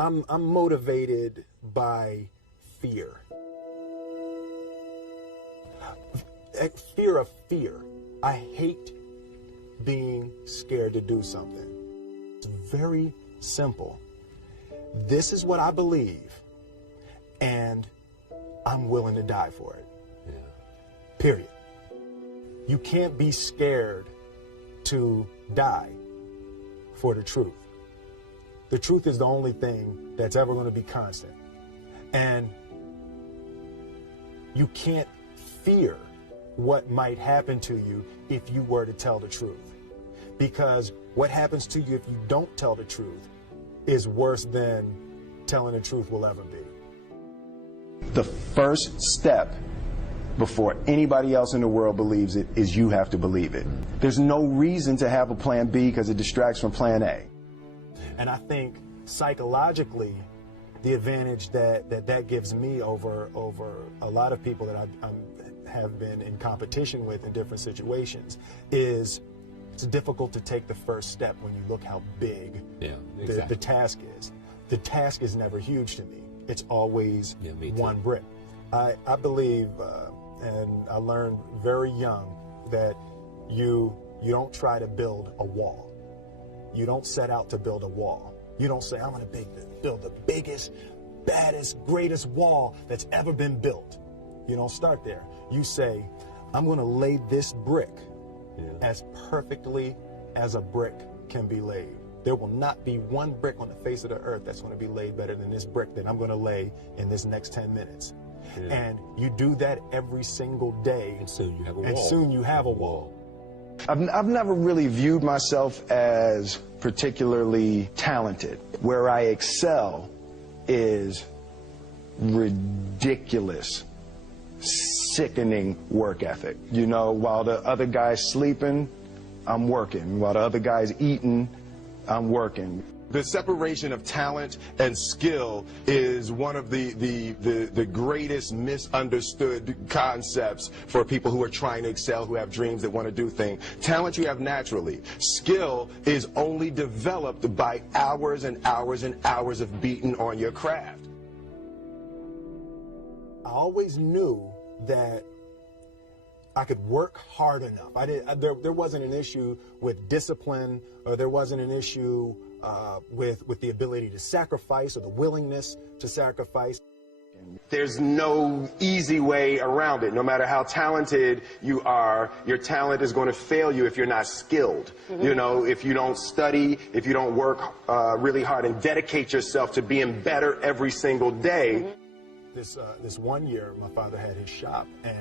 I'm motivated by fear. Fear of fear. I hate being scared to do something. It's very simple. This is what I believe, and I'm willing to die for it. Yeah. Period. You can't be scared to die for the truth. The truth is the only thing that's ever going to be constant. And you can't fear what might happen to you if you were to tell the truth. Because what happens to you if you don't tell the truth is worse than telling the truth will ever be. The first step before anybody else in the world believes it is you have to believe it. There's no reason to have a plan B because it distracts from plan A. And I think psychologically, the advantage that gives me over a lot of people that I have been in competition with in different situations is it's difficult to take the first step when you look how big the task is. The task is never huge to me. It's always one brick. I believe, and I learned very young, that you don't try to build a wall. You don't set out to build a wall. You don't say, I'm going to build the biggest, baddest, greatest wall that's ever been built. You don't start there. You say, I'm going to lay this brick as perfectly as a brick can be laid. There will not be one brick on the face of the earth that's going to be laid better than this brick that I'm going to lay in this next 10 minutes. Yeah. And you do that every single day. And soon you have a wall. And soon you have a wall. I've never really viewed myself as particularly talented. Where I excel is ridiculous, sickening work ethic. You know, while the other guy's sleeping, I'm working. While the other guy's eating, I'm working. The separation of talent and skill is one of the greatest misunderstood concepts for people who are trying to excel, who have dreams that want to do things. Talent you have naturally. Skill is only developed by hours and hours and hours of beating on your craft. I always knew that I could work hard enough. There wasn't an issue with discipline, or there wasn't an issue with the ability to sacrifice or the willingness to sacrifice. There's no easy way around it. No matter how talented you are, your talent is going to fail you if you're not skilled. Mm-hmm. You know, if you don't study, if you don't work really hard and dedicate yourself to being better every single day. Mm-hmm. This one year, my father had his shop, and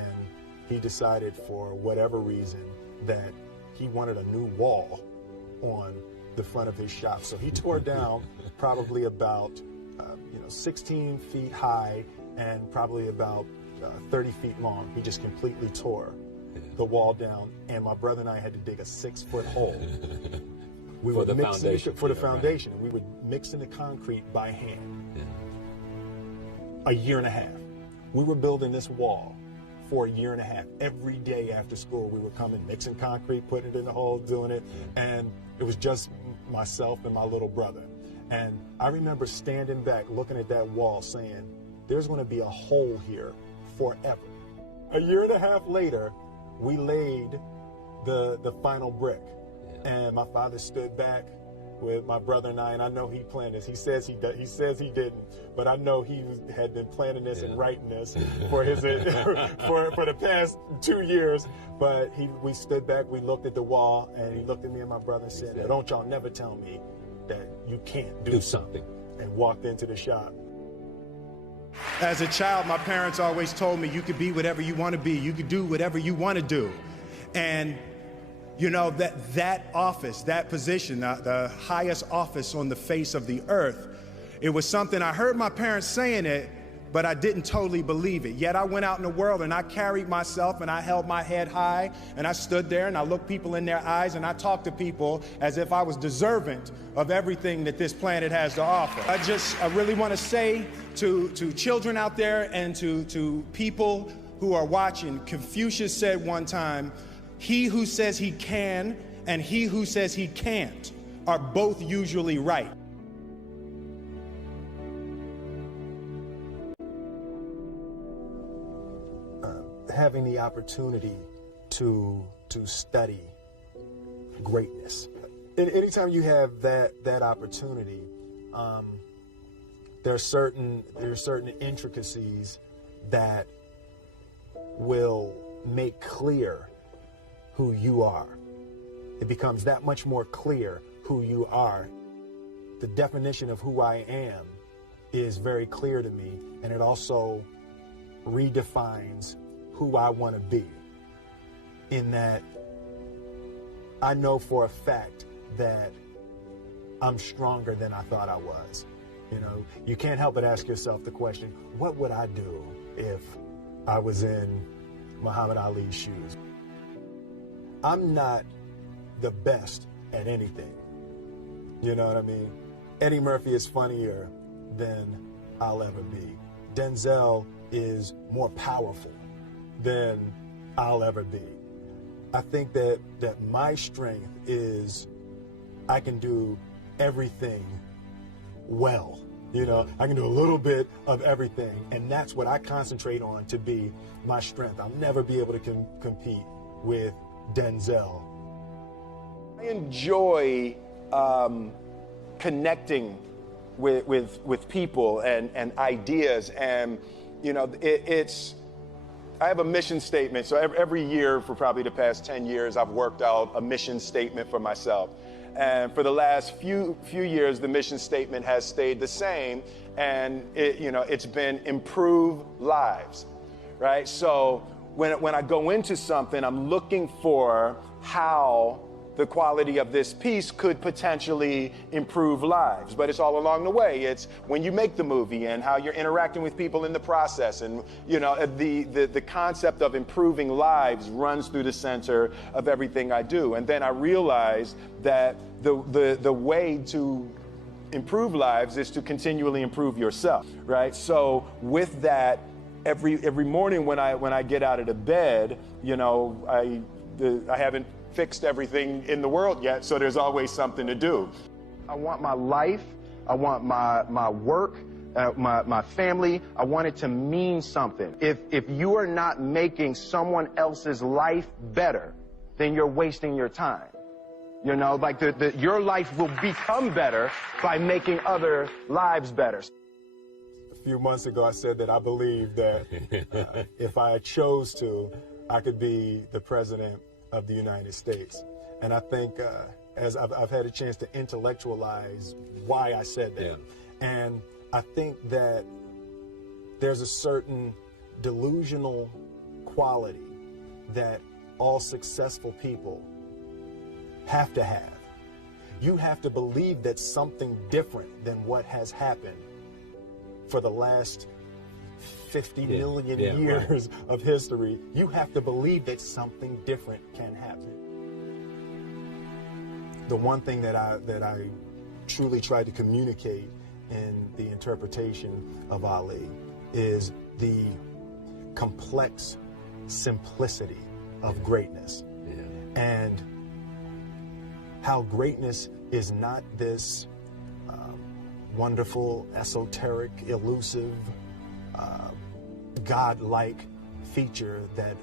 he decided for whatever reason that he wanted a new wall on the front of his shop. So he tore down probably about 16 feet high and probably about 30 feet long. He just completely tore the wall down, and my brother and I had to dig a 6-foot hole. We for the foundation. For the foundation. Right. We would mix in the concrete by hand. Yeah. A year and a half. We were building this wall for a year and a half. Every day after school, we were coming, mixing concrete, putting it in the hole, doing it, and it was just myself and my little brother. And I remember standing back, looking at that wall, saying, there's going to be a hole here forever. A year and a half later, we laid the final brick. And my father stood back with my brother and I know he planned this. He says he didn't, but I know he had been planning this and writing this for his for the past 2 years. But we stood back, we looked at the wall, and he looked at me and my brother and said, "Don't y'all never tell me that you can't do something," and walked into the shop. As a child, my parents always told me you could be whatever you want to be. You could do whatever you want to do. And you know, that office, that position, the highest office on the face of the earth, it was something I heard my parents saying it, but I didn't totally believe it. Yet I went out in the world and I carried myself and I held my head high and I stood there and I looked people in their eyes and I talked to people as if I was deserving of everything that this planet has to offer. I really want to say to children out there and to people who are watching, Confucius said one time, he who says he can and he who says he can't are both usually right. having the opportunity to study greatness. Anytime you have that opportunity, there are certain intricacies that will make clear who you are. It becomes that much more clear who you are. The definition of who I am is very clear to me, and it also redefines who I want to be, in that I know for a fact that I'm stronger than I thought I was. You know, you can't help but ask yourself the question, what would I do if I was in Muhammad Ali's shoes? I'm not the best at anything. You know what I mean? Eddie Murphy is funnier than I'll ever be. Denzel is more powerful than I'll ever be. I think that my strength is I can do everything well. You know, I can do a little bit of everything, and that's what I concentrate on to be my strength. I'll never be able to compete with Denzel. I enjoy connecting with people and ideas, and you know, I have a mission statement. So every year for probably the past 10 years, I've worked out a mission statement for myself. And for the last few years, the mission statement has stayed the same, and it's been improve lives, right? So when I go into something, I'm looking for how the quality of this piece could potentially improve lives. But it's all along the way. It's when you make the movie and how you're interacting with people in the process. And the concept of improving lives runs through the center of everything I do. And then I realized that the way to improve lives is to continually improve yourself, right? So with that, every morning when I get out of the bed, I haven't fixed everything in the world yet, so there's always something to do. I want my life, I want my work, my family, I want it to mean something. If you are not making someone else's life better, then you're wasting your time. You know, like your life will become better by making other lives better. A few months ago, I said that I believe that if I chose to, I could be the president of the United States. And I think as I've had a chance to intellectualize why I said that. Yeah. And I think that there's a certain delusional quality that all successful people have to have. You have to believe that something different than what has happened for the last 50 million years of history. You have to believe that something different can happen. The one thing that I truly tried to communicate in the interpretation of Ali is the complex simplicity of greatness. Yeah. And how greatness is not this wonderful, esoteric, elusive, God-like feature that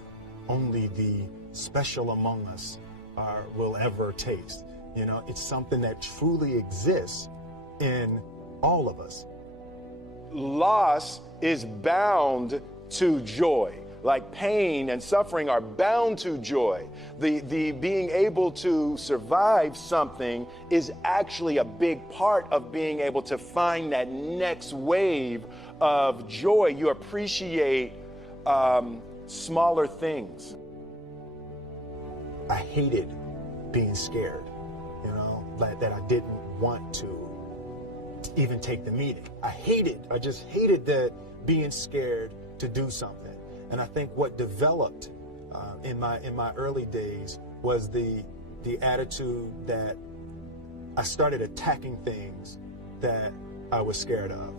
only the special among us will ever taste. You know, it's something that truly exists in all of us. Loss is bound to joy. Like pain and suffering are bound to joy. The being able to survive something is actually a big part of being able to find that next wave of joy. You appreciate smaller things. I hated being scared, that I didn't want to even take the meeting. I just hated that being scared to do something. And I think what developed in my early days was the attitude that I started attacking things that I was scared of.